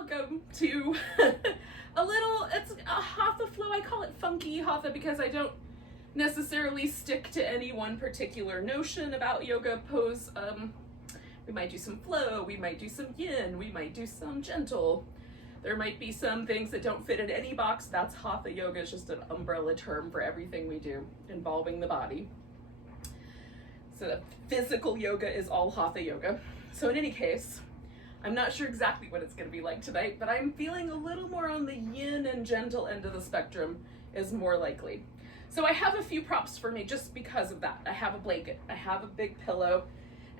welcome to it's a Hatha flow. I call it funky Hatha because I don't necessarily stick to any one particular notion about yoga pose. We might do some flow, we might do some yin, we might do some gentle. There might be some things that don't fit in any box. That's Hatha yoga. It's just an umbrella term for everything we do involving the body. So the physical yoga is all Hatha yoga. So in any case, I'm not sure exactly what it's going to be like tonight, but I'm feeling a little more on the yin and gentle end of the spectrum is more likely. So I have a few props for me just because of that. I have a blanket, I have a big pillow,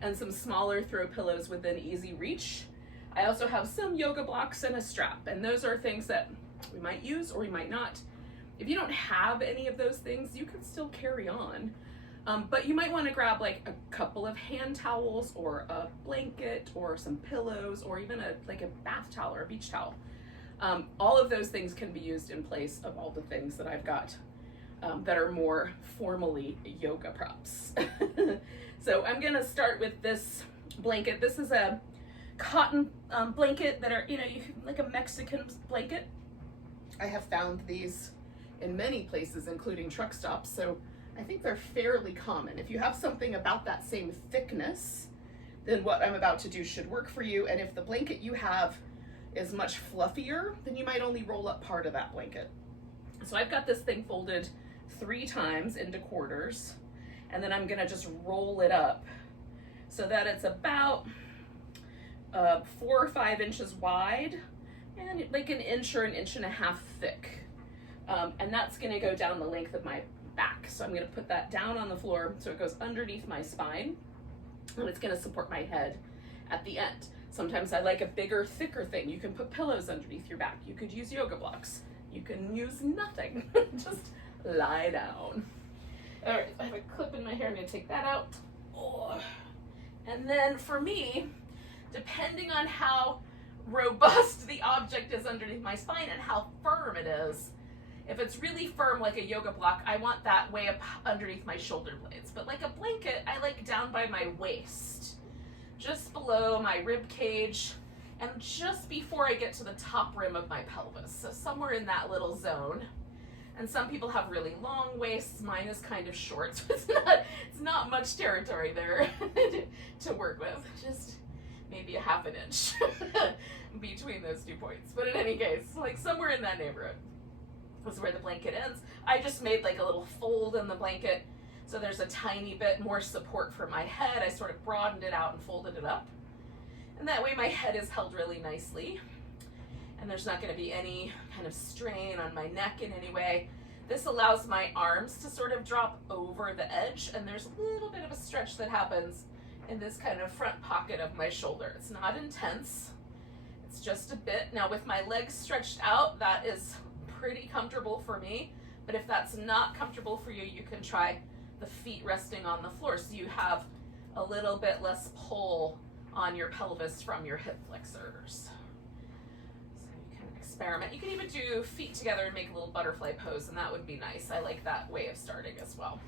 and some smaller throw pillows within easy reach. I also have some yoga blocks and a strap, and those are things that we might use or we might not. If you don't have any of those things, you can still carry on. But you might want to grab like a couple of hand towels or a blanket or some pillows or even a bath towel or a beach towel. All of those things can be used in place of all the things that I've got that are more formally yoga props. So I'm gonna start with this blanket. This is a cotton blanket that are, like a Mexican blanket. I have found these in many places, including truck stops, so I think they're fairly common. If you have something about that same thickness, then what I'm about to do should work for you. And if the blanket you have is much fluffier, then you might only roll up part of that blanket. So I've got this thing folded 3 times into quarters, and then I'm gonna just roll it up so that it's about 4 or 5 inches wide and like an inch or an inch and a half thick. And that's gonna go down the length of my back. So I'm gonna put that down on the floor so it goes underneath my spine, and it's gonna support my head at the end. Sometimes I like a bigger, thicker thing. You can put pillows underneath your back. You could use yoga blocks. You can use nothing. Just lie down. All right, I have a clip in my hair. I'm gonna take that out. Oh. And then for me, depending on how robust the object is underneath my spine and how firm it is, if it's really firm like a yoga block, I want that way up underneath my shoulder blades. But like a blanket, I like down by my waist, just below my rib cage, and just before I get to the top rim of my pelvis. So somewhere in that little zone. And some people have really long waists. Mine is kind of short, so it's not much territory there to work with. Just maybe a half an inch between those 2 points. But in any case, like somewhere in that neighborhood is where the blanket ends. I just made like a little fold in the blanket, so there's a tiny bit more support for my head. I sort of broadened it out and folded it up. And that way my head is held really nicely. And there's not going to be any kind of strain on my neck in any way. This allows my arms to sort of drop over the edge, and there's a little bit of a stretch that happens in this kind of front pocket of my shoulder. It's not intense, it's just a bit. Now with my legs stretched out, that is pretty comfortable for me, but if that's not comfortable for you, you can try the feet resting on the floor so you have a little bit less pull on your pelvis from your hip flexors. Experiment. You can even do feet together and make a little butterfly pose, and that would be nice. I like that way of starting as well.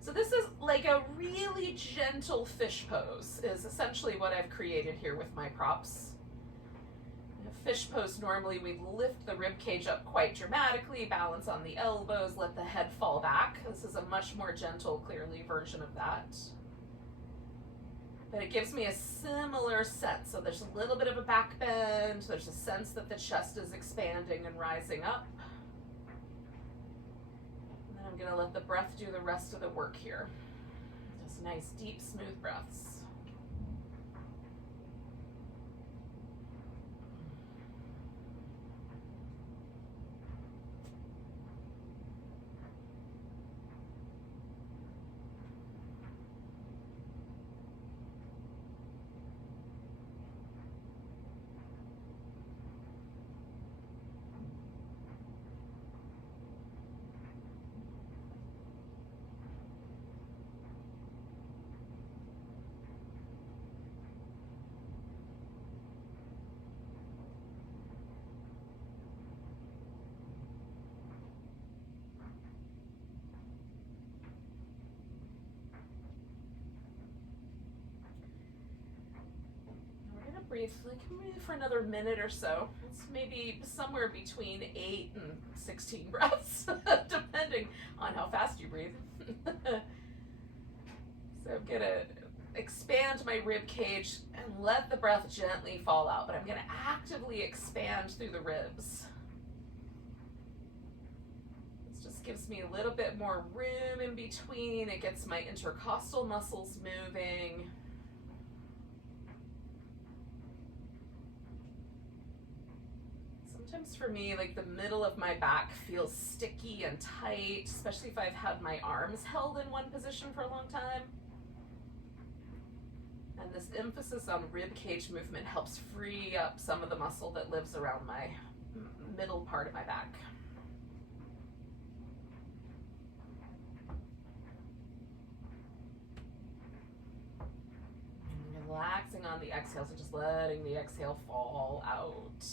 So this is like a really gentle fish pose is essentially what I've created here with my props. In a fish pose, normally we lift the rib cage up quite dramatically, balance on the elbows, let the head fall back. This is a much more gentle, clearly version of that. But it gives me a similar sense. So there's a little bit of a back bend. There's a sense that the chest is expanding and rising up. And then I'm gonna let the breath do the rest of the work here. Just nice, deep, smooth breaths. breathe like maybe for another minute or so. It's maybe somewhere between 8 and 16 breaths, depending on how fast you breathe. So I'm gonna expand my rib cage and let the breath gently fall out, but I'm gonna actively expand through the ribs. This just gives me a little bit more room in between. It gets my intercostal muscles moving. Sometimes for me, like the middle of my back feels sticky and tight, especially if I've had my arms held in one position for a long time. And this emphasis on rib cage movement helps free up some of the muscle that lives around my middle part of my back. And relaxing on the exhale, so just letting the exhale fall out.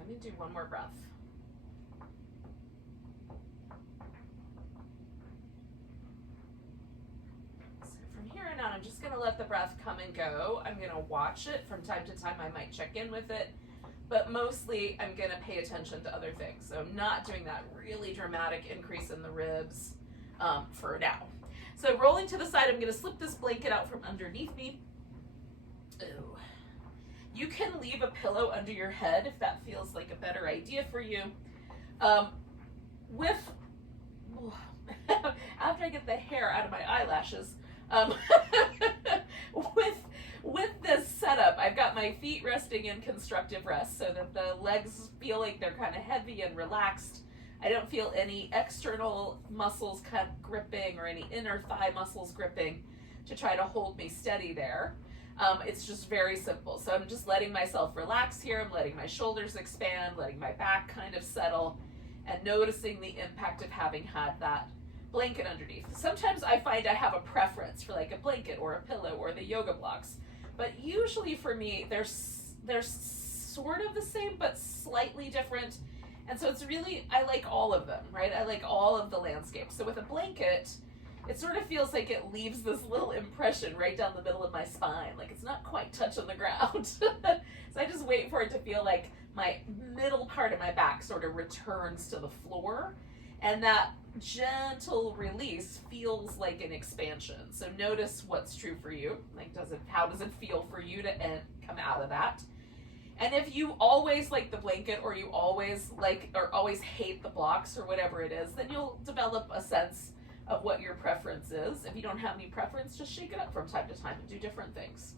Let me do one more breath. So from here on out, I'm just gonna let the breath come and go. I'm gonna watch it from time to time. I might check in with it, but mostly I'm gonna pay attention to other things. So I'm not doing that really dramatic increase in the ribs for now. So rolling to the side, I'm gonna slip this blanket out from underneath me. Ooh. You can leave a pillow under your head if that feels like a better idea for you. After I get the hair out of my eyelashes, with this setup, I've got my feet resting in constructive rest so that the legs feel like they're kind of heavy and relaxed. I don't feel any external muscles kind of gripping or any inner thigh muscles gripping to try to hold me steady there. It's just very simple. So I'm just letting myself relax here. I'm letting my shoulders expand, letting my back kind of settle, and noticing the impact of having had that blanket underneath. Sometimes I find I have a preference for like a blanket or a pillow or the yoga blocks, but usually for me, they're sort of the same, but slightly different. And so it's really, I like all of them, right? I like all of the landscape. So with a blanket, it sort of feels like it leaves this little impression right down the middle of my spine, like it's not quite touching the ground. So I just wait for it to feel like my middle part of my back sort of returns to the floor, and that gentle release feels like an expansion. So notice what's true for you. Like, how does it feel for you to come out of that? And if you always like the blanket, or you always hate the blocks or whatever it is, then you'll develop a sense of what your preference is. If you don't have any preference, just shake it up from time to time and do different things.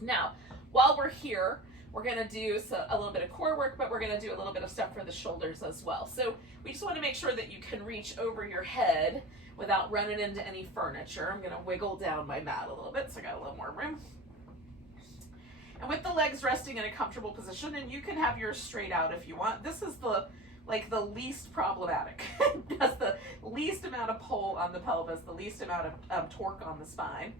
Now, while we're here, we're gonna do a little bit of core work, but we're gonna do a little bit of stuff for the shoulders as well. So we just wanna make sure that you can reach over your head without running into any furniture. I'm gonna wiggle down my mat a little bit so I got a little more room. And with the legs resting in a comfortable position, and you can have yours straight out if you want. This is the least problematic. It has the least amount of pull on the pelvis, the least amount of torque on the spine.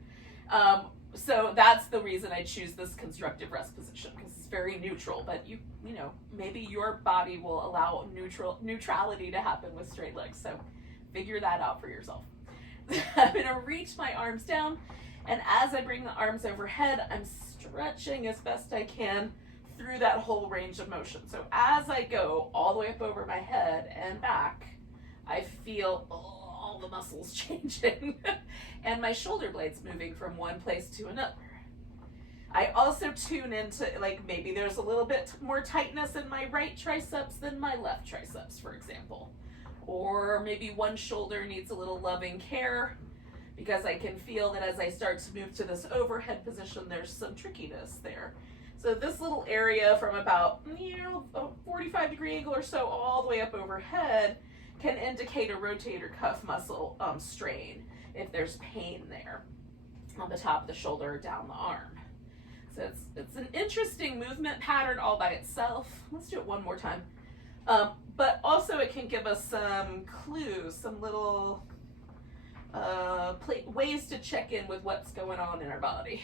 So that's the reason I choose this constructive rest position, because it's very neutral, but you know, maybe your body will allow neutrality to happen with straight legs. So figure that out for yourself. I'm gonna reach my arms down, and as I bring the arms overhead, I'm stretching as best I can through that whole range of motion. So as I go all the way up over my head and back, I feel all the muscles changing and my shoulder blades moving from one place to another. I also tune into, like, maybe there's a little bit more tightness in my right triceps than my left triceps, for example. Or maybe one shoulder needs a little loving care, because I can feel that as I start to move to this overhead position, there's some trickiness there. So this little area from about, a 45-degree angle or so all the way up overhead can indicate a rotator cuff muscle strain if there's pain there on the top of the shoulder or down the arm. So it's an interesting movement pattern all by itself. Let's do it one more time. But also it can give us some clues, some little ways to check in with what's going on in our body.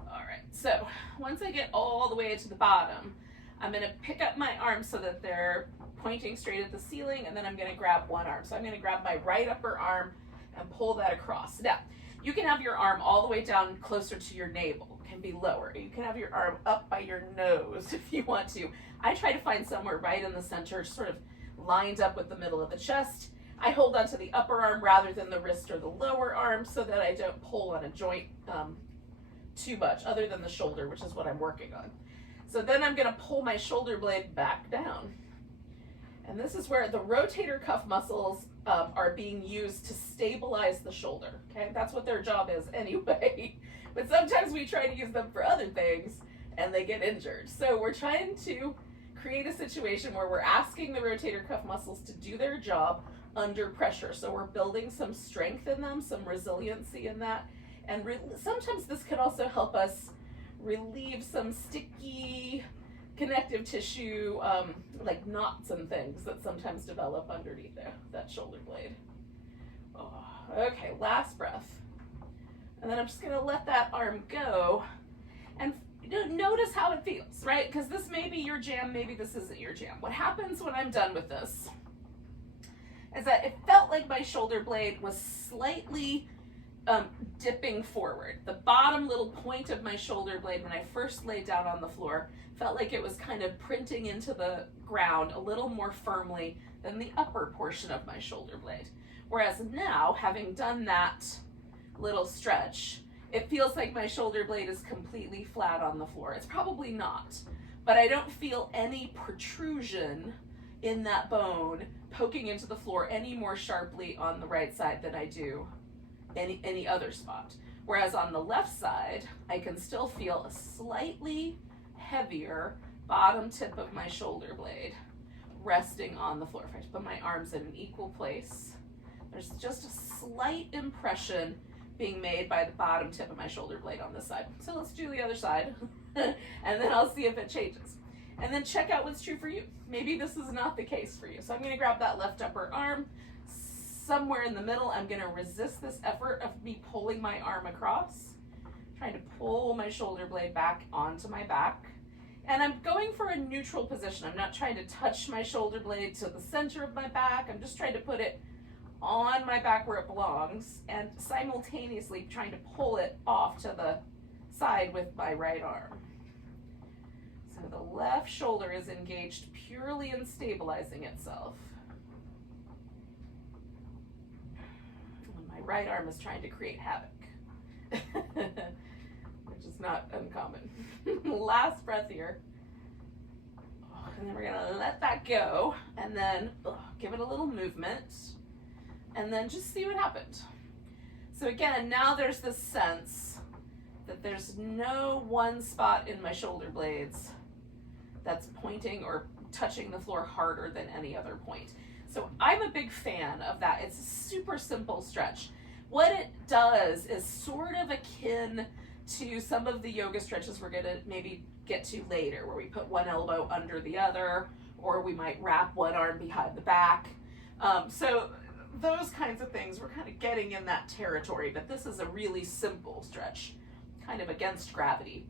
All right, so once I get all the way to the bottom, I'm gonna pick up my arms so that they're pointing straight at the ceiling, and then I'm gonna grab one arm. So I'm gonna grab my right upper arm and pull that across. Now, you can have your arm all the way down closer to your navel, it can be lower. You can have your arm up by your nose if you want to. I try to find somewhere right in the center, sort of lined up with the middle of the chest. I hold onto the upper arm rather than the wrist or the lower arm so that I don't pull on a joint too much, other than the shoulder, which is what I'm working on. So then I'm gonna pull my shoulder blade back down. And this is where the rotator cuff muscles are being used to stabilize the shoulder, okay? That's what their job is anyway. But sometimes we try to use them for other things and they get injured. So we're trying to create a situation where we're asking the rotator cuff muscles to do their job under pressure. So we're building some strength in them, some resiliency in that. And sometimes this can also help us relieve some sticky connective tissue, like knots and things that sometimes develop underneath that shoulder blade. Oh, okay, last breath. And then I'm just gonna let that arm go and notice how it feels, right? Because this may be your jam, maybe this isn't your jam. What happens when I'm done with this is that it felt like my shoulder blade was slightly dipping forward. The bottom little point of my shoulder blade when I first laid down on the floor felt like it was kind of printing into the ground a little more firmly than the upper portion of my shoulder blade. Whereas now, having done that little stretch, it feels like my shoulder blade is completely flat on the floor. It's probably not, but I don't feel any protrusion in that bone poking into the floor any more sharply on the right side than I do any other spot. Whereas on the left side, I can still feel a slightly heavier bottom tip of my shoulder blade resting on the floor. If I put my arms in an equal place, there's just a slight impression being made by the bottom tip of my shoulder blade on this side. So let's do the other side and then I'll see if it changes. And then check out what's true for you. Maybe this is not the case for you. So I'm gonna grab that left upper arm. Somewhere in the middle, I'm gonna resist this effort of me pulling my arm across, trying to pull my shoulder blade back onto my back. And I'm going for a neutral position. I'm not trying to touch my shoulder blade to the center of my back. I'm just trying to put it on my back where it belongs and simultaneously trying to pull it off to the side with my right arm. So the left shoulder is engaged purely in stabilizing itself. My right arm is trying to create havoc, which is not uncommon. Last breath here. And then we're gonna let that go and then give it a little movement and then just see what happened. So again, now there's this sense that there's no one spot in my shoulder blades that's pointing or touching the floor harder than any other point. So I'm a big fan of that. It's a super simple stretch. What it does is sort of akin to some of the yoga stretches we're gonna maybe get to later, where we put one elbow under the other, or we might wrap one arm behind the back. So those kinds of things, we're kind of getting in that territory, but this is a really simple stretch, kind of against gravity.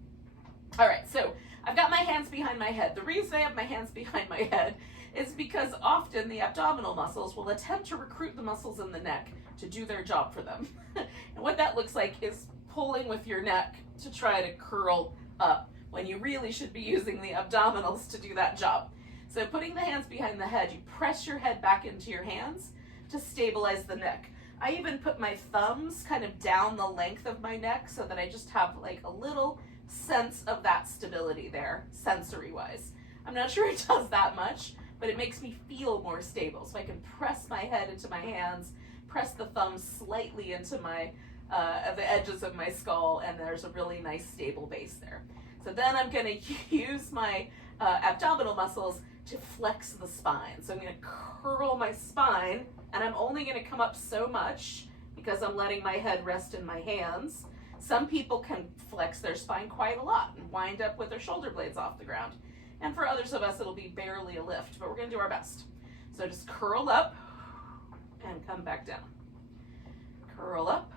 All right, so I've got my hands behind my head. The reason I have my hands behind my head is because often the abdominal muscles will attempt to recruit the muscles in the neck to do their job for them. And what that looks like is pulling with your neck to try to curl up when you really should be using the abdominals to do that job. So putting the hands behind the head, you press your head back into your hands to stabilize the neck. I even put my thumbs kind of down the length of my neck so that I just have like a little sense of that stability there, sensory-wise. I'm not sure it does that much, but it makes me feel more stable. So I can press my head into my hands, press the thumbs slightly into my the edges of my skull, and there's a really nice stable base there. So then I'm gonna use my abdominal muscles to flex the spine. So I'm going to curl my spine, and I'm only going to come up so much because I'm letting my head rest in my hands. Some people can flex their spine quite a lot and wind up with their shoulder blades off the ground. And for others of us, it'll be barely a lift, but we're going to do our best. So just curl up and come back down. Curl up,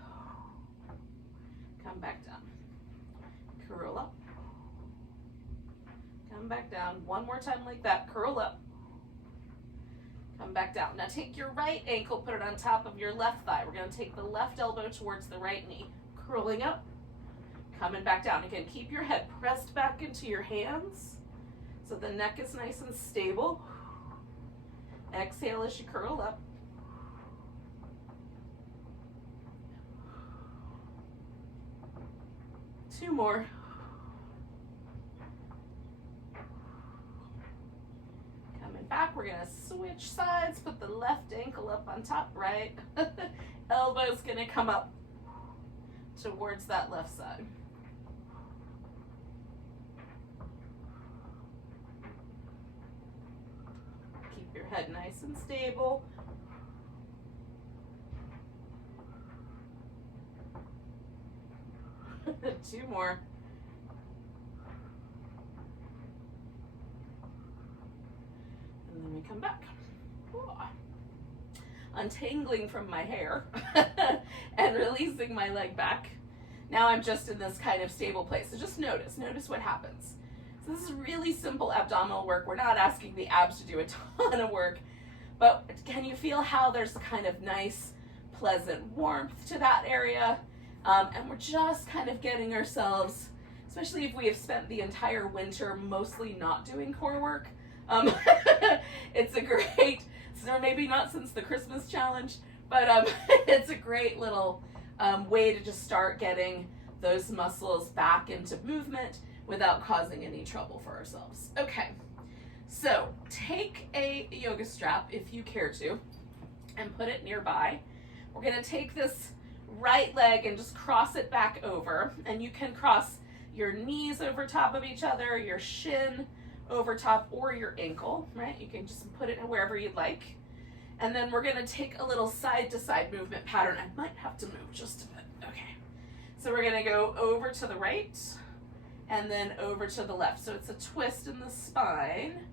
come back down. Curl up, come back down. One more time like that. Curl up, come back down. Now take your right ankle, put it on top of your left thigh. We're going to take the left elbow towards the right knee. Curling up, coming back down. Again, keep your head pressed back into your hands so the neck is nice and stable. Exhale as you curl up. Two more. Coming back, we're going to switch sides, put the left ankle up on top, right? Elbow's going to come up towards that left side. Keep your head nice and stable. Two more. And then we come back. Untangling from my hair and releasing my leg back. Now I'm just in this kind of stable place. So just notice what happens. So this is really simple abdominal work. We're not asking the abs to do a ton of work, but can you feel how there's a kind of nice, pleasant warmth to that area? And we're just kind of getting ourselves, especially if we have spent the entire winter mostly not doing core work. It's a great, so maybe not since the Christmas challenge, but it's a great little way to just start getting those muscles back into movement without causing any trouble for ourselves. Okay, so take a yoga strap if you care to and put it nearby. We're gonna take this right leg and just cross it back over, and you can cross your knees over top of each other, your shin over top, or your ankle, right? You can just put it wherever you'd like. And then we're gonna take a little side to side movement pattern. I might have to move just a bit. Okay. So we're gonna go over to the right and then over to the left. So it's a twist in the spine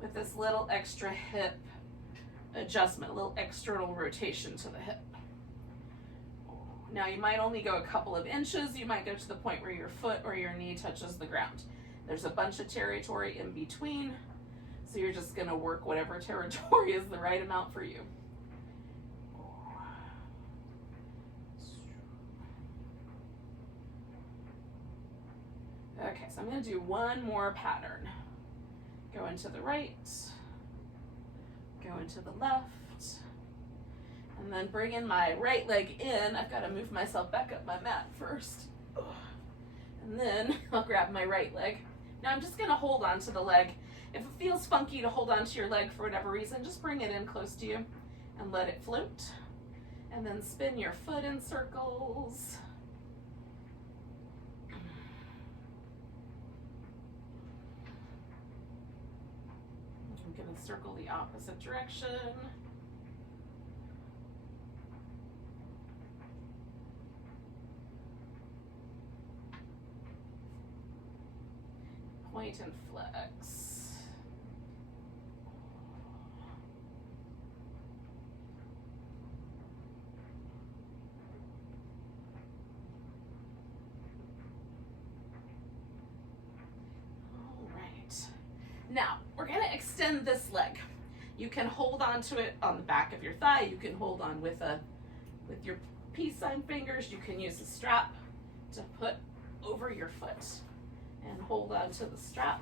with this little extra hip adjustment, a little external rotation to the hip. Now you might only go a couple of inches. You might go to the point where your foot or your knee touches the ground. There's a bunch of territory in between, so you're just gonna work whatever territory is the right amount for you. Okay, so I'm gonna do one more pattern. Go into the right, go into the left, and then bring in my right leg in. I've got to move myself back up my mat first. And then I'll grab my right leg. Now I'm just gonna hold on to the leg. If it feels funky to hold on to your leg for whatever reason, just bring it in close to you and let it float. And then spin your foot in circles. I'm gonna circle the opposite direction. Point and flex. All right. Now, we're going to extend this leg. You can hold on to it on the back of your thigh. You can hold on with your peace sign fingers. You can use a strap to put over your foot and hold on to the strap.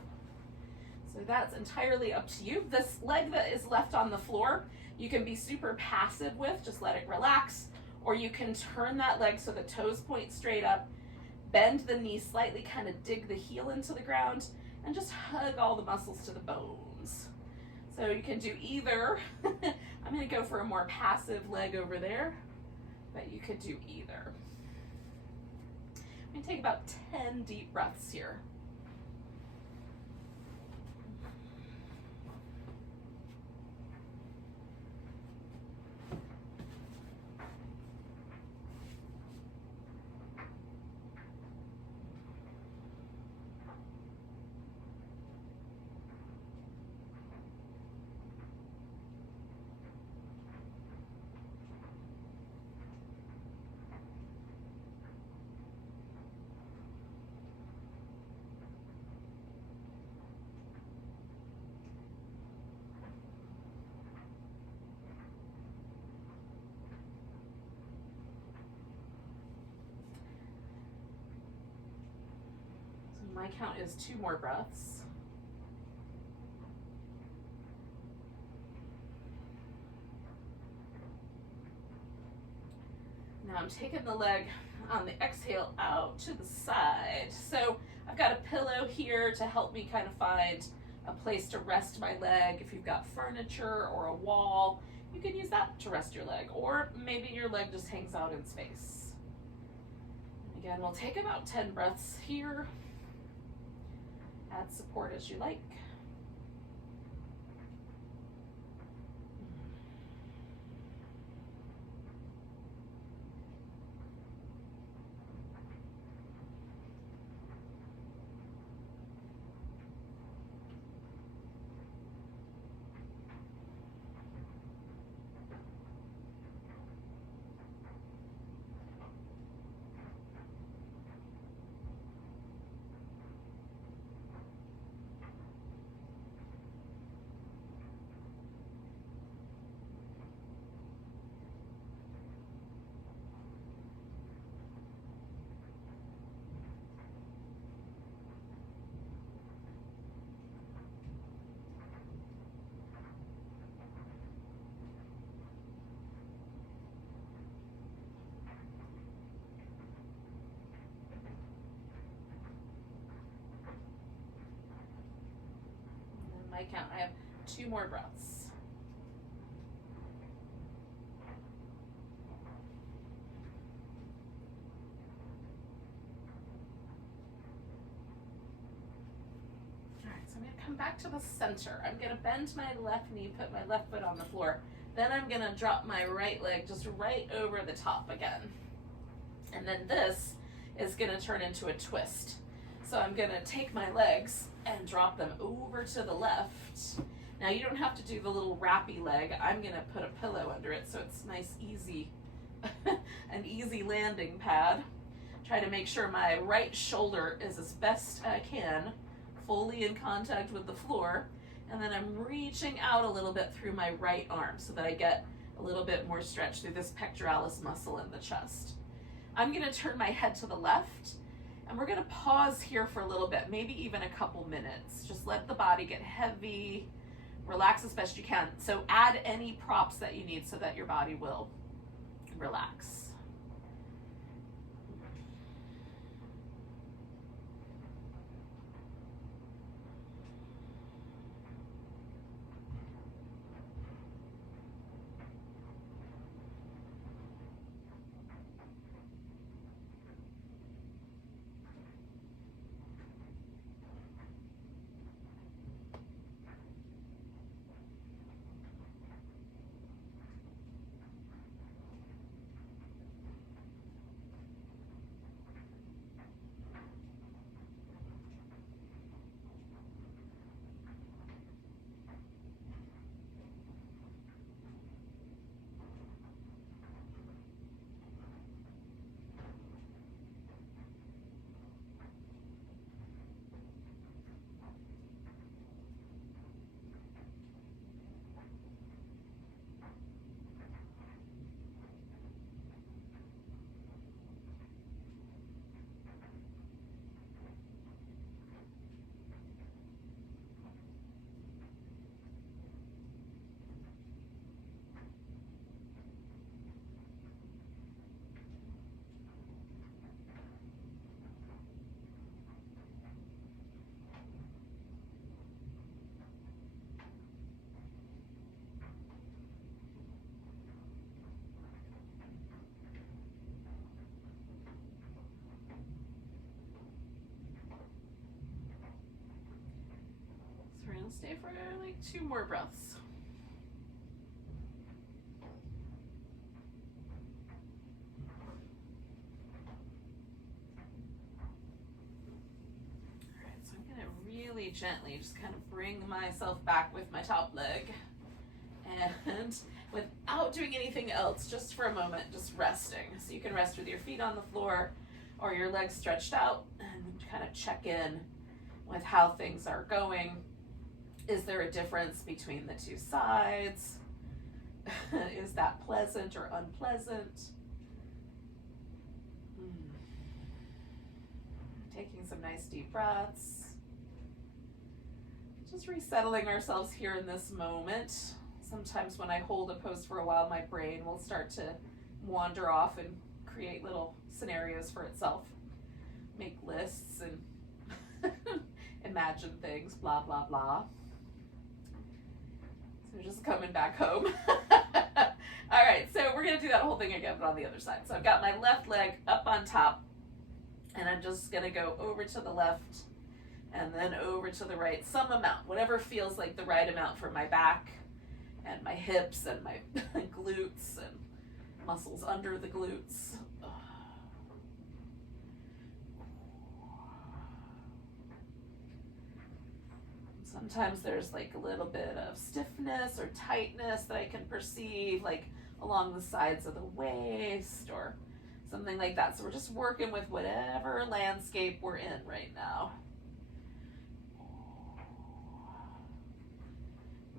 So that's entirely up to you. This leg that is left on the floor, you can be super passive with, just let it relax, or you can turn that leg so the toes point straight up, bend the knee slightly, kind of dig the heel into the ground, and just hug all the muscles to the bones. So you can do either. I'm gonna go for a more passive leg over there, but you could do either. I'm gonna take about 10 deep breaths here. My count is 2 more breaths. Now I'm taking the leg on the exhale out to the side. So I've got a pillow here to help me kind of find a place to rest my leg. If you've got furniture or a wall, you can use that to rest your leg, or maybe your leg just hangs out in space. Again, we'll take about 10 breaths here. Add support as you like. My count, I have 2 more breaths. All right, so I'm gonna come back to the center. I'm gonna bend my left knee, put my left foot on the floor. Then I'm gonna drop my right leg just right over the top again. And then this is gonna turn into a twist. So I'm gonna take my legs and drop them over to the left. Now you don't have to do the little wrappy leg. I'm gonna put a pillow under it so it's nice, easy, an easy landing pad. Try to make sure my right shoulder is as best I can, fully in contact with the floor. And then I'm reaching out a little bit through my right arm so that I get a little bit more stretch through this pectoralis muscle in the chest. I'm gonna turn my head to the left, and we're gonna pause here for a little bit, maybe even a couple minutes. Just let the body get heavy, relax as best you can. So add any props that you need so that your body will relax. Stay for like 2 more breaths. All right, so I'm gonna really gently just kind of bring myself back with my top leg, and without doing anything else, just for a moment, just resting. So you can rest with your feet on the floor or your legs stretched out and kind of check in with how things are going. Is there a difference between the 2 sides? Is that pleasant or unpleasant? Taking some nice deep breaths. Just resettling ourselves here in this moment. Sometimes when I hold a pose for a while, my brain will start to wander off and create little scenarios for itself. Make lists and imagine things, blah, blah, blah. So just coming back home. All right, so we're gonna do that whole thing again, but on the other side. So I've got my left leg up on top, and I'm just gonna go over to the left and then over to the right, some amount, whatever feels like the right amount for my back and my hips and my glutes and muscles under the glutes. Sometimes there's like a little bit of stiffness or tightness that I can perceive, like along the sides of the waist or something like that. So we're just working with whatever landscape we're in right now.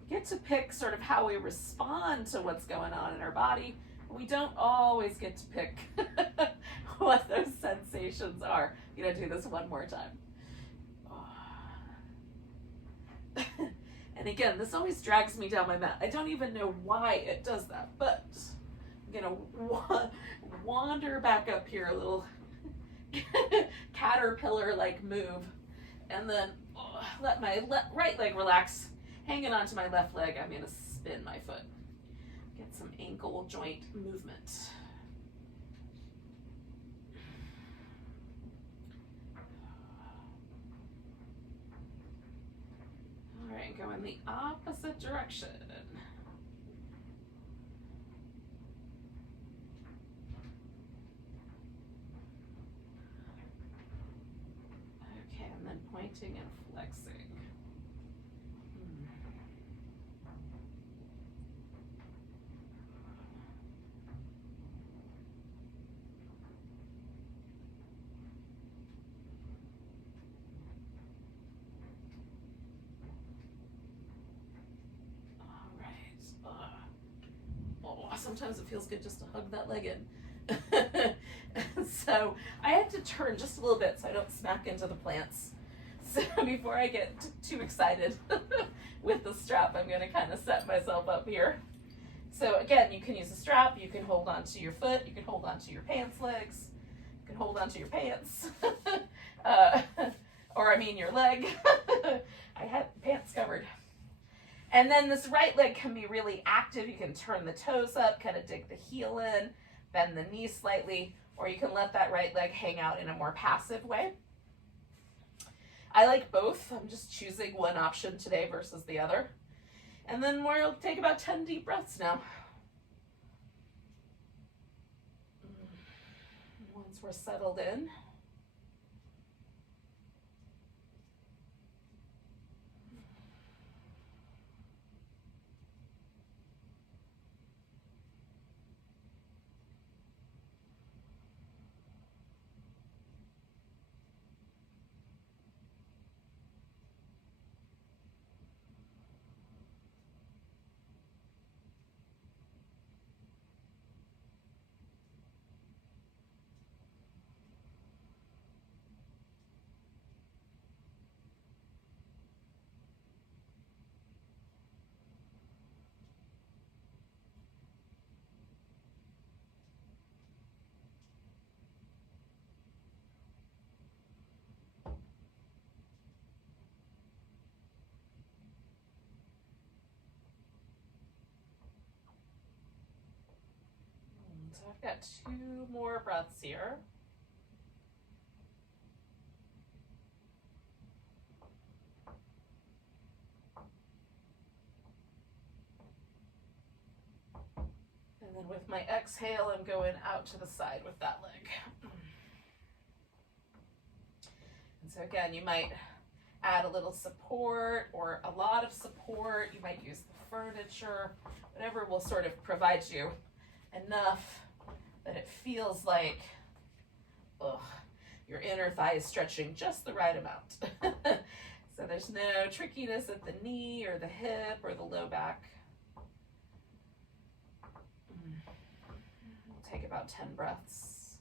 We get to pick sort of how we respond to what's going on in our body. We don't always get to pick what those sensations are. I'm gonna do this one more time. And again, this always drags me down my mat. I don't even know why it does that, but I'm gonna wander back up here, a little caterpillar-like move, and then let my right leg relax, hanging onto my left leg. I'm gonna spin my foot, get some ankle joint movement. All right, go in the opposite direction. Okay, and then pointing and flexing. Sometimes it feels good just to hug that leg in. So I have to turn just a little bit so I don't smack into the plants. So before I get too excited with the strap, I'm going to kind of set myself up here. So again, you can use a strap, you can hold on to your foot, you can hold on to your pants legs, you can hold on to your pants, or I mean your leg. I had pants covered. And then this right leg can be really active. You can turn the toes up, kind of dig the heel in, bend the knee slightly, or you can let that right leg hang out in a more passive way. I like both. I'm just choosing one option today versus the other. And then we'll take about 10 deep breaths now. Once we're settled in, so I've got 2 more breaths here. And then with my exhale, I'm going out to the side with that leg. And so again, you might add a little support or a lot of support. You might use the furniture, whatever will sort of provide you enough that it feels like your inner thigh is stretching just the right amount. So there's no trickiness at the knee or the hip or the low back. We'll take about 10 breaths.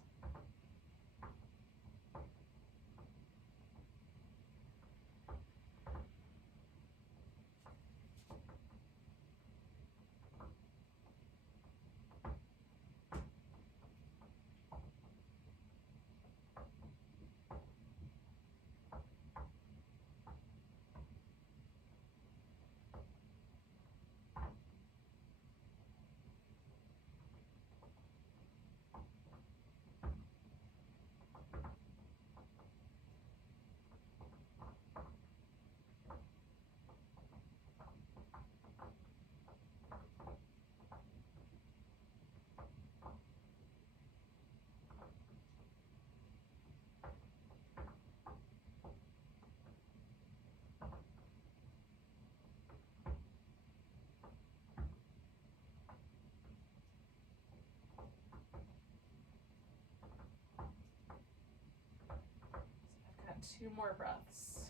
2 more breaths.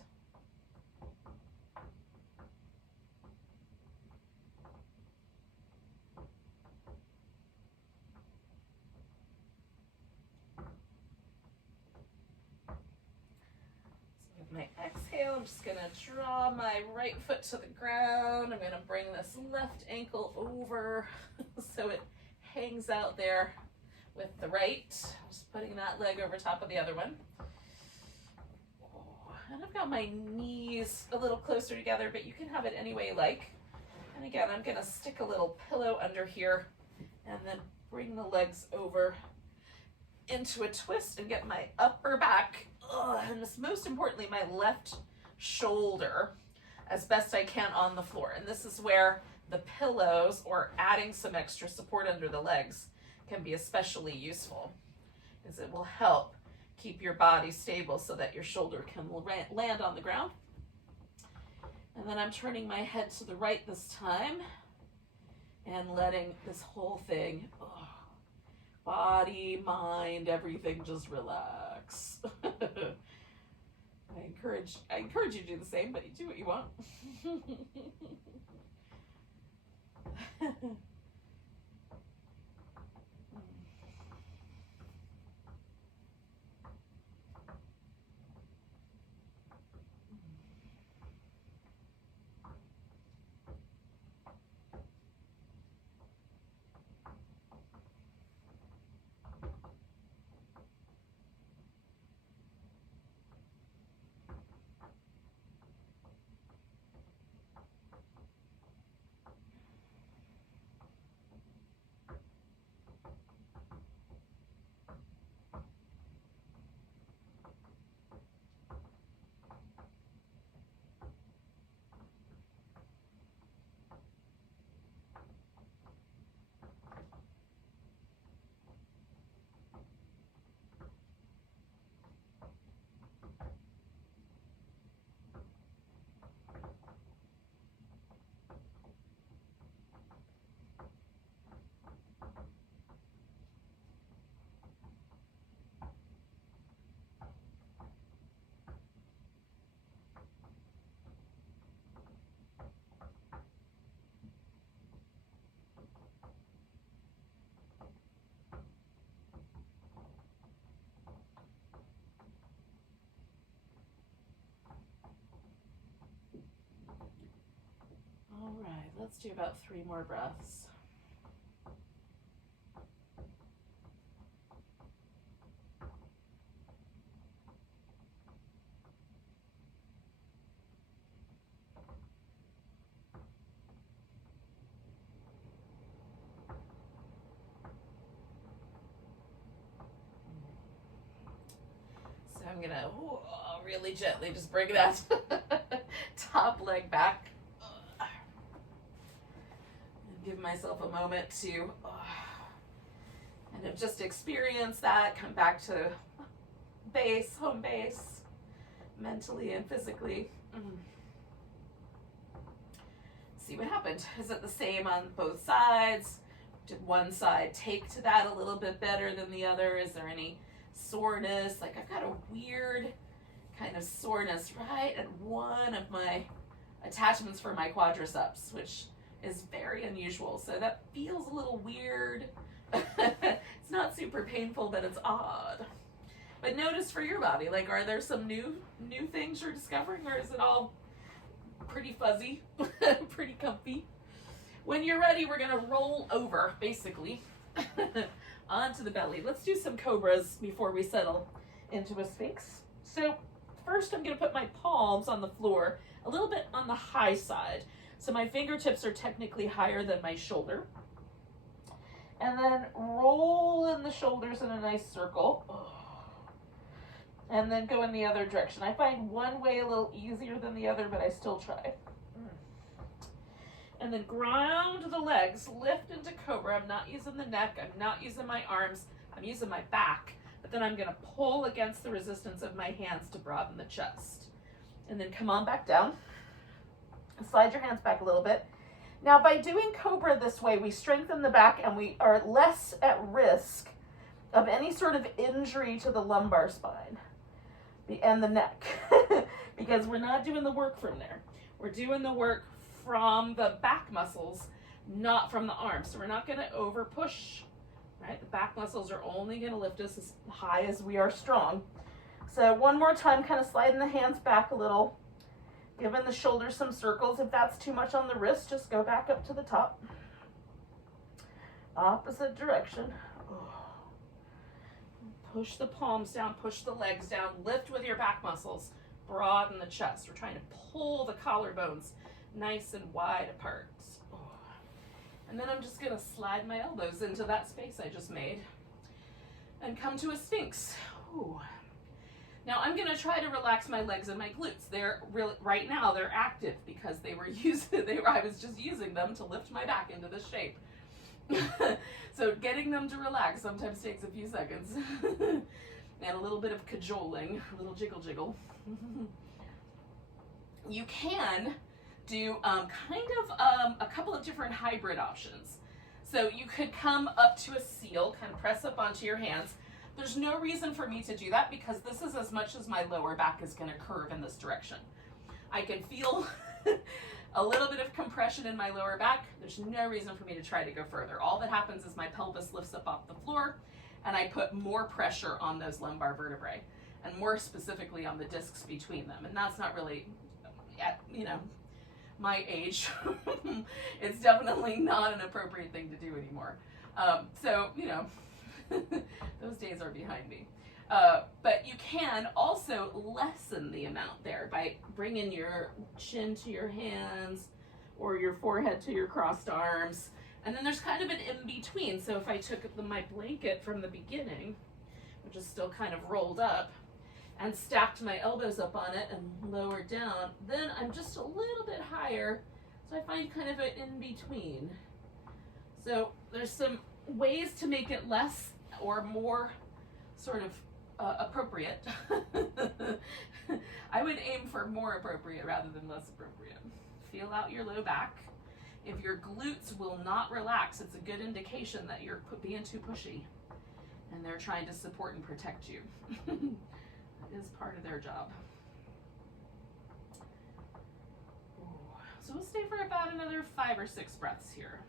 So with my exhale, I'm just gonna draw my right foot to the ground. I'm gonna bring this left ankle over so it hangs out there with the right. Just putting that leg over top of the other one. And I've got my knees a little closer together, but you can have it any way you like. And again, I'm gonna stick a little pillow under here and then bring the legs over into a twist and get my upper back, and most importantly, my left shoulder as best I can on the floor. And this is where the pillows or adding some extra support under the legs can be especially useful, because it will help keep your body stable so that your shoulder can land on the ground. And then I'm turning my head to the right this time and letting this whole thing, body, mind, everything just relax. I encourage you to do the same, but you do what you want. All right, let's do about 3 more breaths. So I'm gonna really gently just bring that top leg back. Give myself a moment to kind of just experience that, come back to base, home base, mentally and physically. See what happened. Is it the same on both sides? Did one side take to that a little bit better than the other? Is there any soreness? Like, I've got a weird kind of soreness right at one of my attachments for my quadriceps, which is very unusual. So that feels a little weird. It's not super painful, but it's odd. But notice for your body, like, are there some new things you're discovering, or is it all pretty fuzzy, pretty comfy? When you're ready, we're gonna roll over, basically, onto the belly. Let's do some cobras before we settle into a sphinx. So first I'm gonna put my palms on the floor, a little bit on the high side. So my fingertips are technically higher than my shoulder. And then roll in the shoulders in a nice circle. And then go in the other direction. I find one way a little easier than the other, but I still try. And then ground the legs, lift into cobra. I'm not using the neck, I'm not using my arms, I'm using my back. But then I'm gonna pull against the resistance of my hands to broaden the chest. And then come on back down. Slide your hands back a little bit. Now, by doing cobra this way, we strengthen the back and we are less at risk of any sort of injury to the lumbar spine. and the neck, because we're not doing the work from there. We're doing the work from the back muscles, not from the arms. So we're not going to over push, right? The back muscles are only going to lift us as high as we are strong. So one more time, kind of sliding the hands back a little, giving the shoulders some circles. If that's too much on the wrist, just go back up to the top. Opposite direction. Push the palms down, push the legs down, lift with your back muscles, broaden the chest. We're trying to pull the collarbones nice and wide apart. And then I'm just gonna slide my elbows into that space I just made and come to a Sphinx. Ooh. Now I'm gonna try to relax my legs and my glutes. They're really, right now they're active because I was just using them to lift my back into this shape. So getting them to relax sometimes takes a few seconds. And a little bit of cajoling, a little jiggle jiggle. You can do a couple of different hybrid options. So you could come up to a seal, kind of press up onto your hands. There's no reason for me to do that because this is as much as my lower back is going to curve in this direction. I can feel a little bit of compression in my lower back. There's no reason for me to try to go further. All that happens is my pelvis lifts up off the floor and I put more pressure on those lumbar vertebrae and more specifically on the discs between them. And that's not really, at, my age, it's definitely not an appropriate thing to do anymore. Those days are behind me. But you can also lessen the amount there by bringing your chin to your hands or your forehead to your crossed arms. And then there's kind of an in-between. So if I took my blanket from the beginning, which is still kind of rolled up, and stacked my elbows up on it and lowered down, then I'm just a little bit higher. So I find kind of an in-between. So there's some ways to make it less or more sort of appropriate. I would aim for more appropriate rather than less appropriate. Feel out your low back. If your glutes will not relax, it's a good indication that you're being too pushy and they're trying to support and protect you. That is part of their job. So we'll stay for about another 5 or 6 breaths here.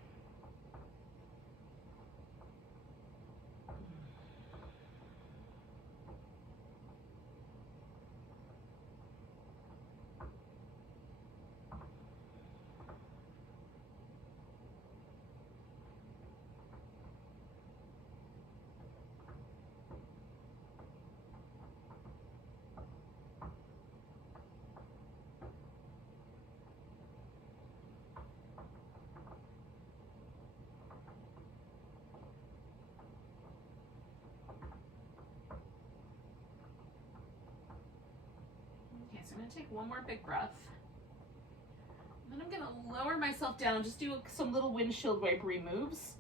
So I'm going to take one more big breath. And then I'm going to lower myself down, just do some little windshield wipery moves.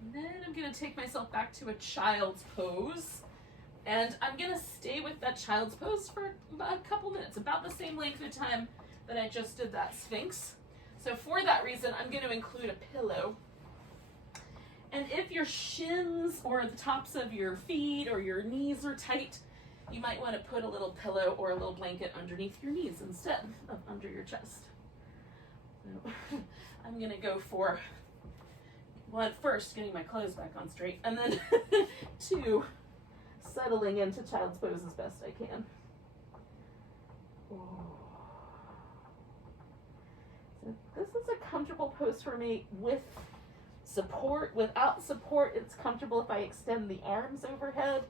And then I'm going to take myself back to a child's pose. And I'm going to stay with that child's pose for a couple minutes, about the same length of time that I just did that Sphinx. So for that reason, I'm going to include a pillow. And if your shins or the tops of your feet or your knees are tight, you might want to put a little pillow or a little blanket underneath your knees instead of under your chest. So I'm going to go for, first, getting my clothes back on straight, and then 2, settling into child's pose as best I can. So this is a comfortable pose for me with support. Without support, it's comfortable if I extend the arms overhead.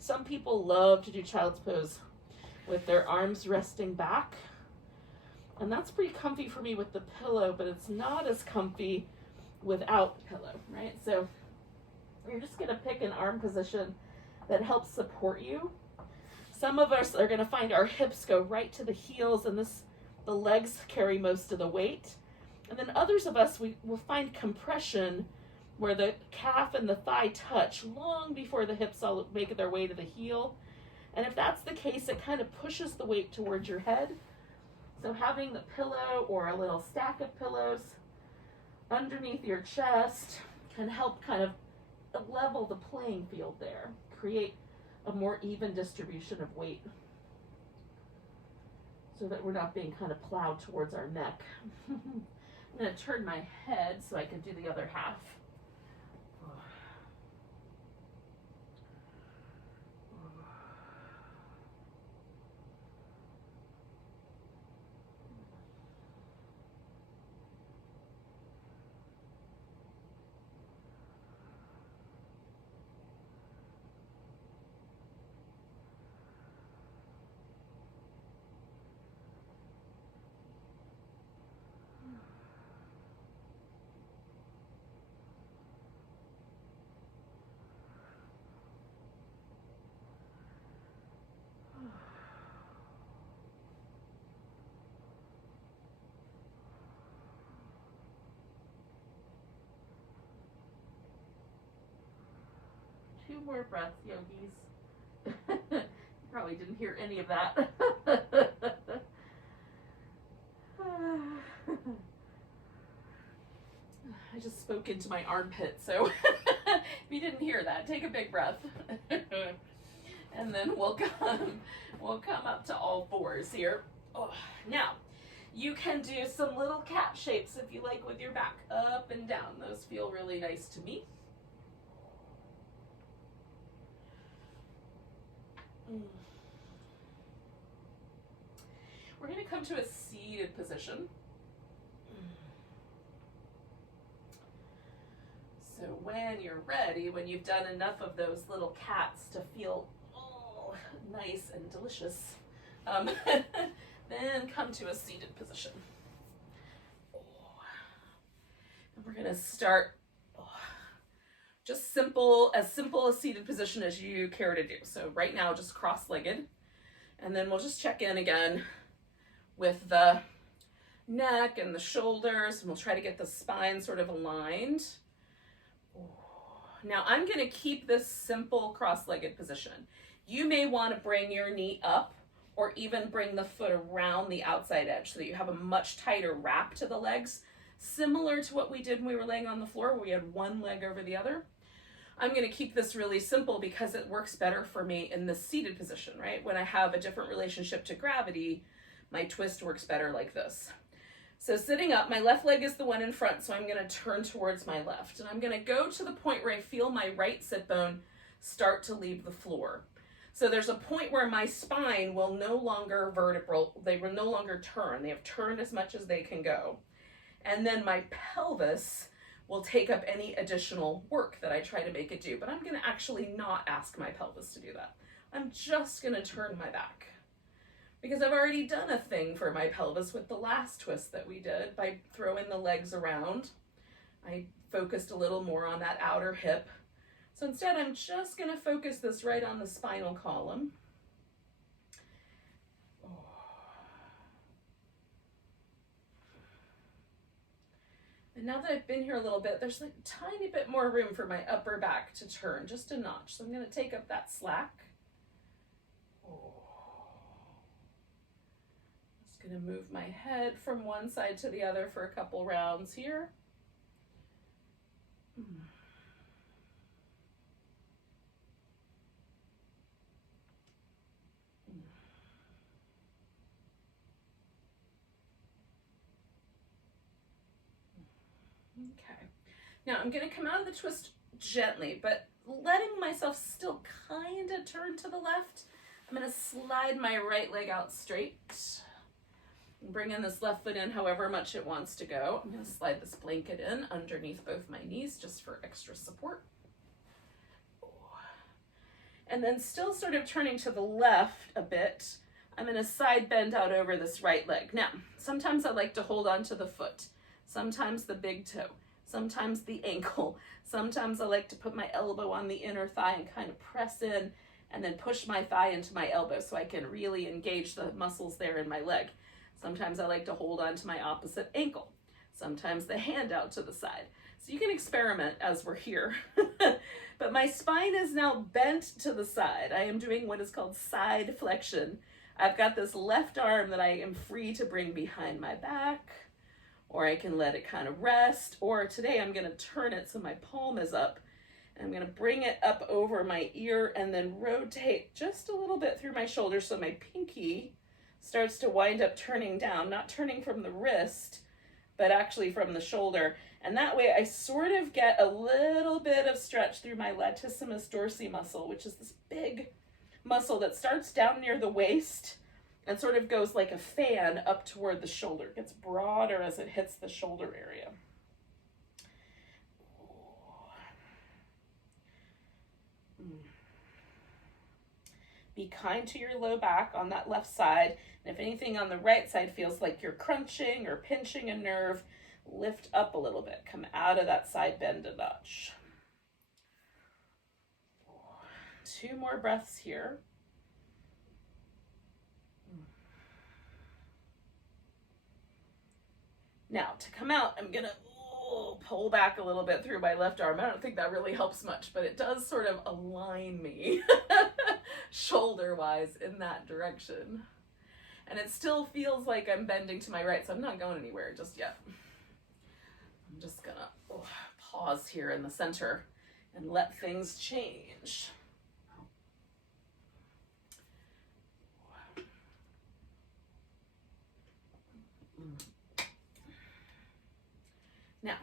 Some people love to do child's pose with their arms resting back. And that's pretty comfy for me with the pillow, but it's not as comfy without the pillow, right? So you're just gonna pick an arm position that helps support you. Some of us are gonna find our hips go right to the heels and the legs carry most of the weight. And then others of us, we will find compression where the calf and the thigh touch long before the hips all make their way to the heel. And if that's the case, it kind of pushes the weight towards your head. So having the pillow or a little stack of pillows underneath your chest can help kind of level the playing field there, create a more even distribution of weight so that we're not being kind of plowed towards our neck. I'm going to turn my head so I can do the other half. Two more breaths, yogis. You probably didn't hear any of that. I just spoke into my armpit, so if you didn't hear that, take a big breath. And then we'll come up to all fours here. Oh, now, you can do some little cat shapes if you like with your back, up and down. Those feel really nice to me. We're going to come to a seated position. So when you're ready, when you've done enough of those little cats to feel nice and delicious, then come to a seated position. And we're going to start just as simple a seated position as you care to do. So right now, just cross-legged. And then we'll just check in again with the neck and the shoulders, and we'll try to get the spine sort of aligned. Now I'm going to keep this simple cross-legged position. You may want to bring your knee up or even bring the foot around the outside edge so that you have a much tighter wrap to the legs, similar to what we did when we were laying on the floor where we had one leg over the other. I'm going to keep this really simple because it works better for me in the seated position, right? When I have a different relationship to gravity, my twist works better like this. So sitting up, my left leg is the one in front, so I'm going to turn towards my left. And I'm going to go to the point where I feel my right sit bone start to leave the floor. So there's a point where my spine will no longer vertebral, they will no longer turn. They have turned as much as they can go. And then my pelvis will take up any additional work that I try to make it do. But I'm going to actually not ask my pelvis to do that. I'm just going to turn my back. Because I've already done a thing for my pelvis with the last twist that we did by throwing the legs around. I focused a little more on that outer hip. So instead, I'm just going to focus this right on the spinal column. And now that I've been here a little bit, there's like a tiny bit more room for my upper back to turn, just a notch. So I'm going to take up that slack. Just going to move my head from one side to the other for a couple rounds here. Okay, now I'm going to come out of the twist gently, but letting myself still kind of turn to the left. I'm going to slide my right leg out straight. Bring in this left foot in however much it wants to go. I'm going to slide this blanket in underneath both my knees just for extra support. And then still sort of turning to the left a bit, I'm going to side bend out over this right leg. Now, sometimes I like to hold on to the foot. Sometimes the big toe, sometimes the ankle. Sometimes I like to put my elbow on the inner thigh and kind of press in and then push my thigh into my elbow so I can really engage the muscles there in my leg. Sometimes I like to hold on to my opposite ankle. Sometimes the hand out to the side. So you can experiment as we're here. But my spine is now bent to the side. I am doing what is called side flexion. I've got this left arm that I am free to bring behind my back, or I can let it kind of rest, or today I'm going to turn it so my palm is up I'm going to bring it up over my ear and then rotate just a little bit through my shoulder so my pinky starts to wind up turning down, not turning from the wrist, but actually from the shoulder. And that way I sort of get a little bit of stretch through my latissimus dorsi muscle, which is this big muscle that starts down near the waist and sort of goes like a fan up toward the shoulder. It gets broader as it hits the shoulder area. Be kind to your low back on that left side. And if anything on the right side feels like you're crunching or pinching a nerve, lift up a little bit. Come out of that side bend a notch. 2 more breaths here. Now, to come out, I'm going to pull back a little bit through my left arm. I don't think that really helps much, but it does sort of align me shoulder-wise in that direction. And it still feels like I'm bending to my right, so I'm not going anywhere just yet. I'm just going to pause here in the center and let things change. Now,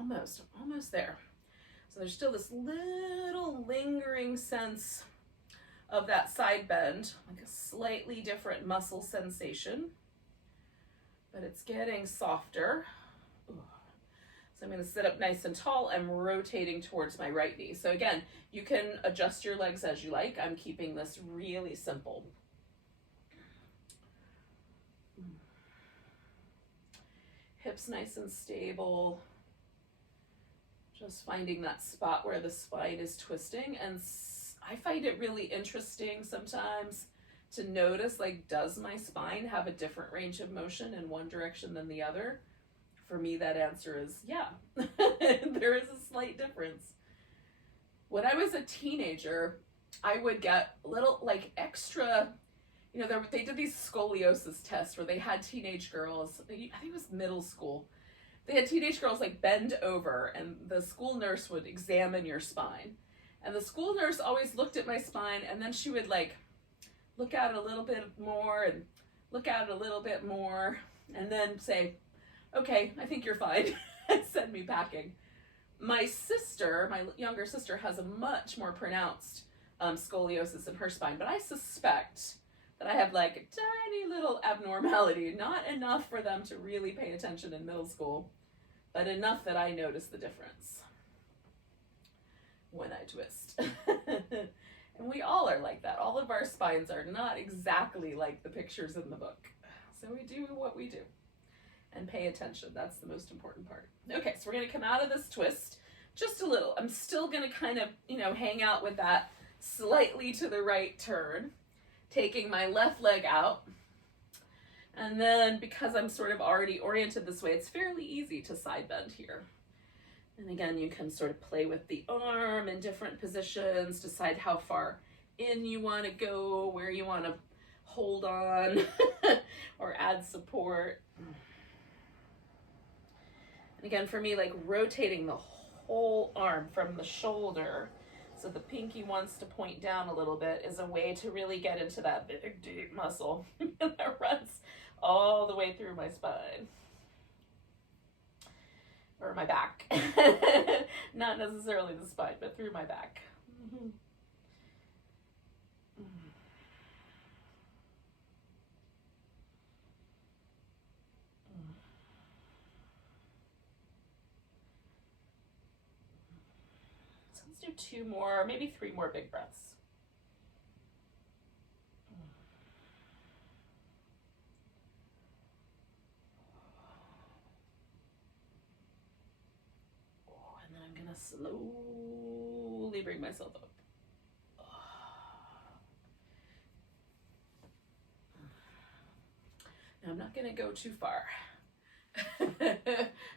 almost there. So there's still this little lingering sense of that side bend, like a slightly different muscle sensation, but it's getting softer. So I'm going to sit up nice and tall. I'm rotating towards my right knee. So again, you can adjust your legs as you like. I'm keeping this really simple. Hips nice and stable. Just finding that spot where the spine is twisting. And I find it really interesting sometimes to notice, like, does my spine have a different range of motion in one direction than the other? For me, that answer is yeah. There is a slight difference. When I was a teenager, I would get a little, like, extra, you know, they did these scoliosis tests where they had teenage girls, I think it was middle school, they had teenage girls like bend over and the school nurse would examine your spine. And the school nurse always looked at my spine and then she would like look at it a little bit more and look at it a little bit more and then say, okay, I think you're fine, and send me packing. My sister, my younger sister, has a much more pronounced scoliosis in her spine, but I suspect that I have like a tiny little abnormality, not enough for them to really pay attention in middle school, but enough that I notice the difference when I twist. And we all are like that. All of our spines are not exactly like the pictures in the book. So we do what we do and pay attention. That's the most important part. Okay, so we're gonna come out of this twist just a little. I'm still gonna kind of, you know, hang out with that slightly to the right turn, taking my left leg out. And then because I'm sort of already oriented this way, it's fairly easy to side bend here. And again, you can sort of play with the arm in different positions, decide how far in you want to go, where you want to hold on or add support. And again, for me, like rotating the whole arm from the shoulder so the pinky wants to point down a little bit is a way to really get into that big, deep muscle that runs all the way through my spine. Or my back. Not necessarily the spine, but through my back. So let's do 2 more, maybe 3 more big breaths. I'm gonna slowly bring myself up. Now I'm not gonna go too far.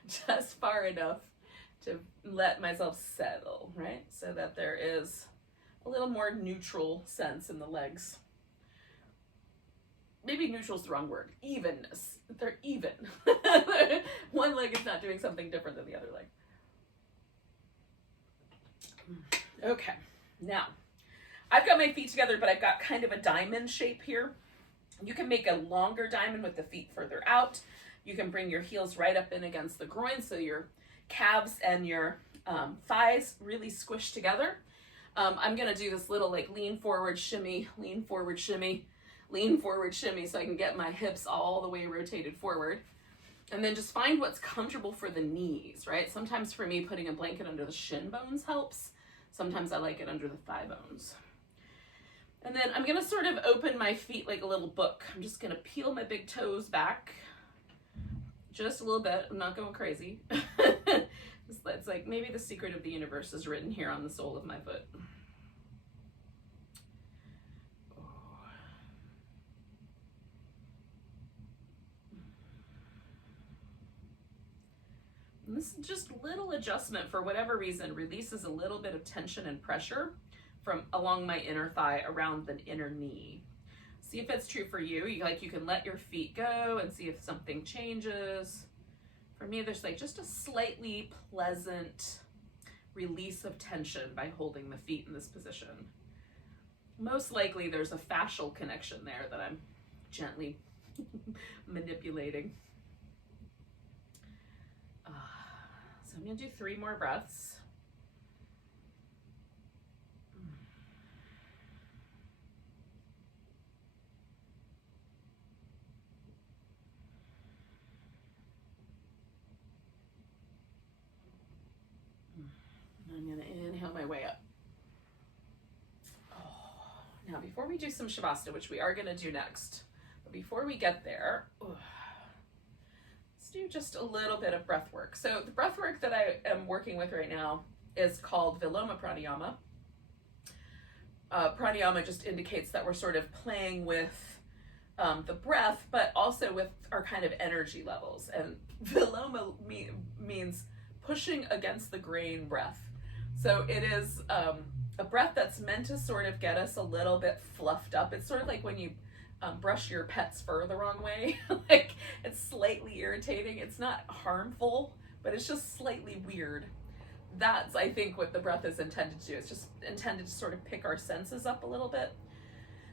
Just far enough to let myself settle, right? So that there is a little more neutral sense in the legs. maybe neutral is the wrong word, evenness. They're even. One leg is not doing something different than the other leg. Okay, now I've got my feet together, but I've got kind of a diamond shape here. You can make a longer diamond with the feet further out. You can bring your heels right up in against the groin so your calves and your thighs really squish together. I'm gonna do this little like lean forward shimmy, lean forward shimmy, lean forward shimmy, so I can get my hips all the way rotated forward. And then just find what's comfortable for the knees, right? Sometimes for me, putting a blanket under the shin bones helps. Sometimes I like it under the thigh bones. And then I'm gonna sort of open my feet like a little book. I'm just gonna peel my big toes back just a little bit. I'm not going crazy. It's like maybe the secret of the universe is written here on the sole of my foot. And this just little adjustment, for whatever reason, releases a little bit of tension and pressure from along my inner thigh around the inner knee. See if it's true for you. You can let your feet go and see if something changes. For me, there's like just a slightly pleasant release of tension by holding the feet in this position. Most likely there's a fascial connection there that I'm gently manipulating. So I'm gonna do 3 more breaths. I'm gonna inhale my way up. Now, before we do some Shavasana, which we are gonna do next, but before we get there, let's do just a little bit of breath work. So the breath work that I am working with right now is called Viloma Pranayama. Pranayama just indicates that we're sort of playing with the breath, but also with our kind of energy levels. And Viloma means pushing against the grain breath. So it is a breath that's meant to sort of get us a little bit fluffed up. It's sort of like when you brush your pet's fur the wrong way. Like, it's slightly irritating. It's not harmful, but it's just slightly weird. That's, I think, what the breath is intended to do. It's just intended to sort of pick our senses up a little bit.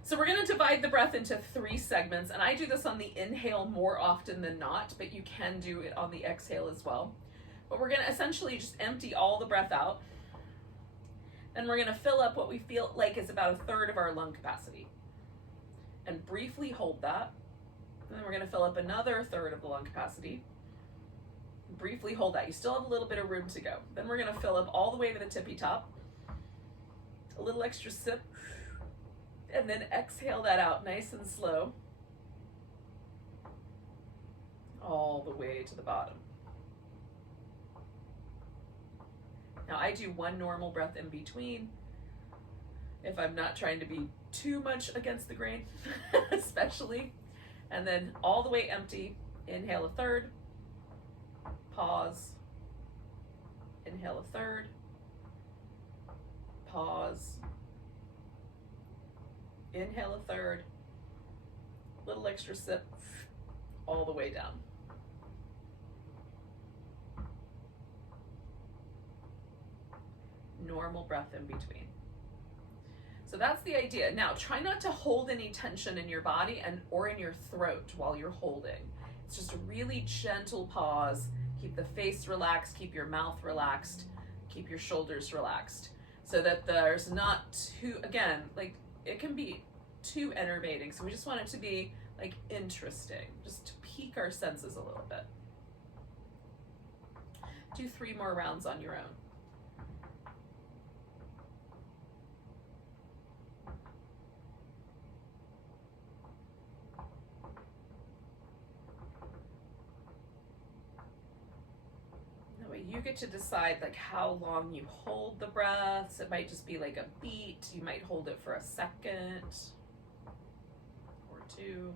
So we're going to divide the breath into 3 segments, and I do this on the inhale more often than not, but you can do it on the exhale as well. But we're going to essentially just empty all the breath out. Then we're going to fill up what we feel like is about 1/3 of our lung capacity. And briefly hold that. And then we're going to fill up another 1/3 of the lung capacity. Briefly hold that. You still have a little bit of room to go. Then we're going to fill up all the way to the tippy top. A little extra sip. And then exhale that out nice and slow. All the way to the bottom. Now I do 1 normal breath in between if I'm not trying to be too much against the grain, especially. And then all the way empty. Inhale 1/3. Pause. Inhale 1/3. Pause. Inhale 1/3. Little extra sip. All the way down. Normal breath in between. So that's the idea. Now, try not to hold any tension in your body or in your throat while you're holding. It's just a really gentle pause. Keep the face relaxed, keep your mouth relaxed, keep your shoulders relaxed, so that there's not too, again, like, it can be too enervating. So we just want it to be like interesting, just to pique our senses a little bit. Do 3 more rounds on your own. You get to decide like how long you hold the breaths. It might just be like a beat. You might hold it for a second or 2.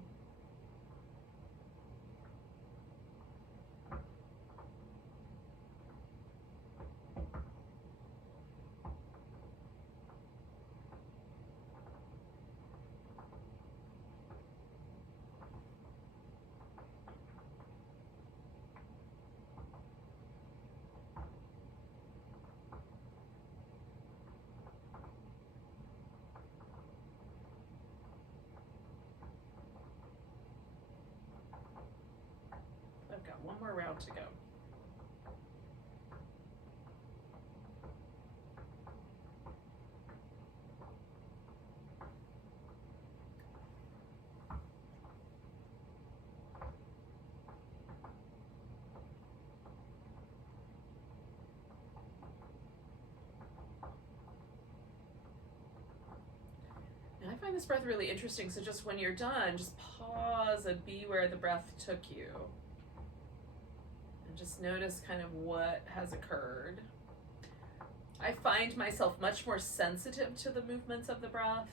more around to go. I find this breath really interesting, so just when you're done, just pause and be where the breath took you. And just notice kind of what has occurred. I find myself much more sensitive to the movements of the breath.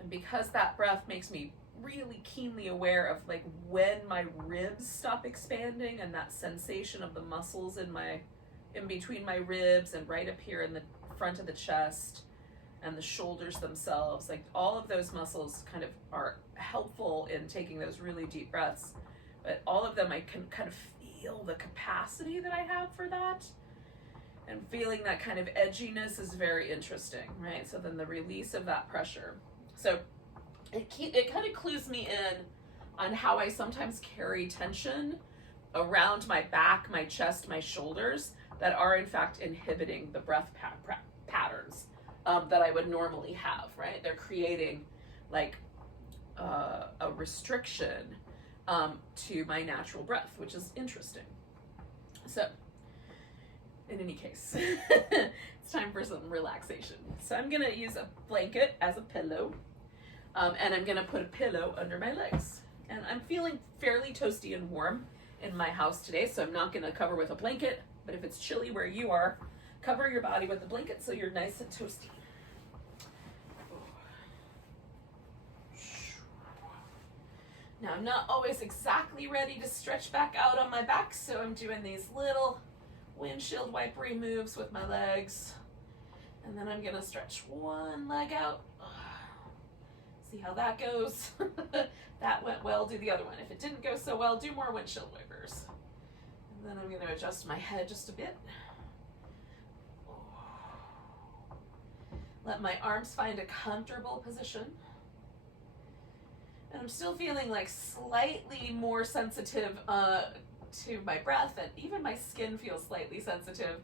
And because that breath makes me really keenly aware of like when my ribs stop expanding and that sensation of the muscles in between my ribs and right up here in the front of the chest, and the shoulders themselves, like all of those muscles kind of are helpful in taking those really deep breaths. But all of them, I can kind of feel the capacity that I have for that. And feeling that kind of edginess is very interesting, right? So then the release of that pressure. So it kind of clues me in on how I sometimes carry tension around my back, my chest, my shoulders that are in fact inhibiting the breath patterns that I would normally have, right? They're creating like a restriction to my natural breath, which is interesting. So in any case, it's time for some relaxation. So I'm gonna use a blanket as a pillow, and I'm gonna put a pillow under my legs. And I'm feeling fairly toasty and warm in my house today, so I'm not gonna cover with a blanket, but if it's chilly where you are, cover your body with a blanket so you're nice and toasty. Now I'm not always exactly ready to stretch back out on my back, so I'm doing these little windshield wipery moves with my legs. And then I'm gonna stretch one leg out. See how that goes. That went well, do the other one. If it didn't go so well, do more windshield wipers. And then I'm gonna adjust my head just a bit. Let my arms find a comfortable position. And I'm still feeling like slightly more sensitive to my breath, and even my skin feels slightly sensitive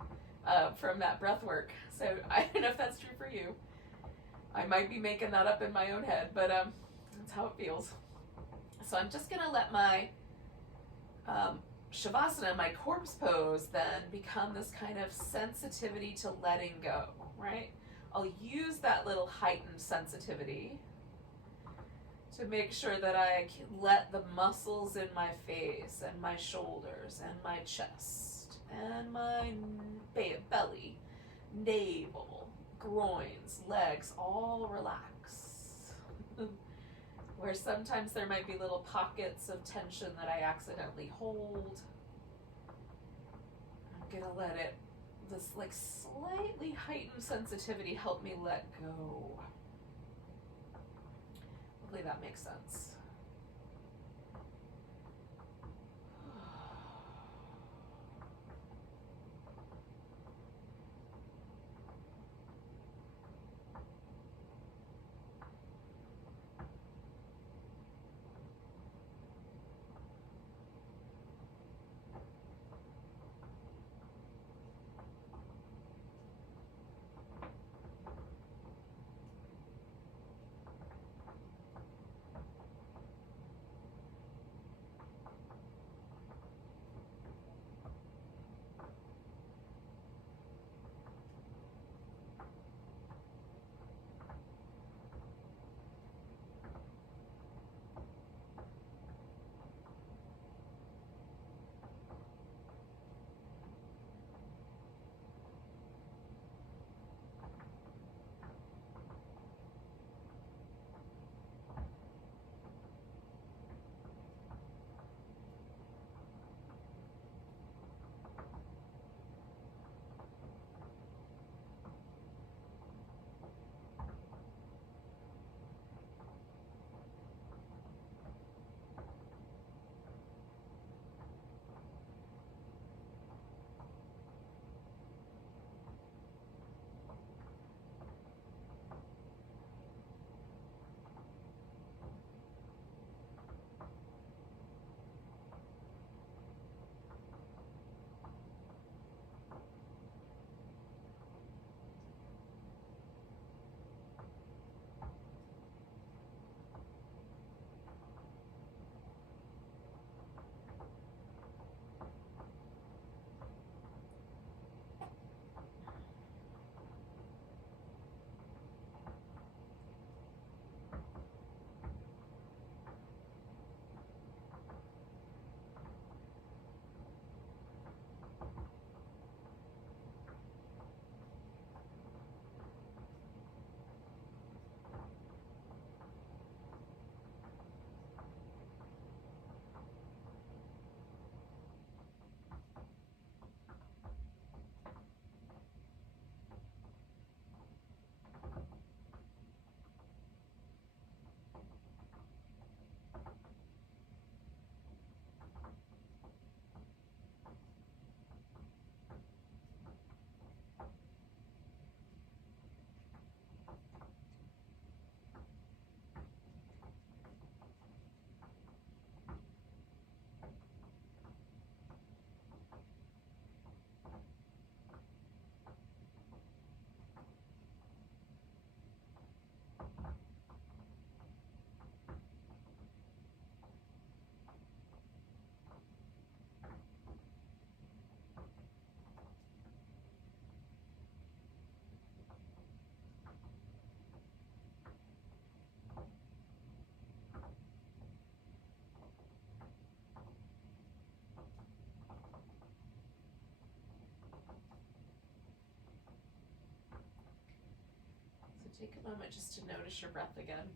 from that breath work. So I don't know if that's true for you. I might be making that up in my own head, but that's how it feels. So I'm just gonna let my Shavasana, my corpse pose, then become this kind of sensitivity to letting go, right? I'll use that little heightened sensitivity to make sure that I can let the muscles in my face and my shoulders and my chest and my belly, navel, groins, legs all relax. Where sometimes there might be little pockets of tension that I accidentally hold. I'm gonna let it, this like slightly heightened sensitivity help me let go. Hopefully that makes sense. Take a moment just to notice your breath again.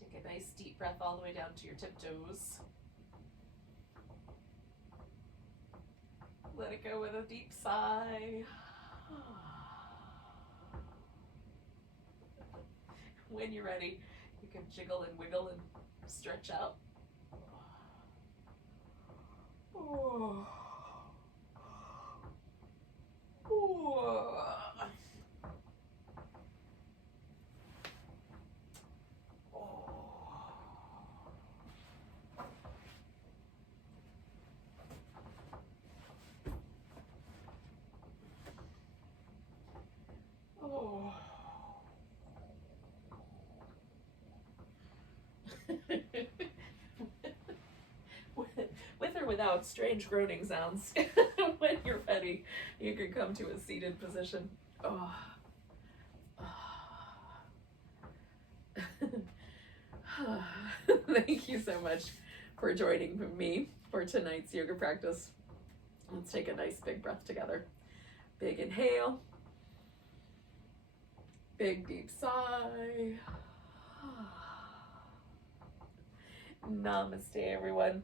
Take a nice deep breath all the way down to your tiptoes. Let it go with a deep sigh. When you're ready, you can jiggle and wiggle and stretch out. Oh. Oh. Oh. With or without strange groaning sounds, when you're ready, you can come to a seated position. Oh. Thank you so much for joining me for tonight's yoga practice. Let's take a nice big breath together. Big inhale. Big deep sigh. Namaste, everyone.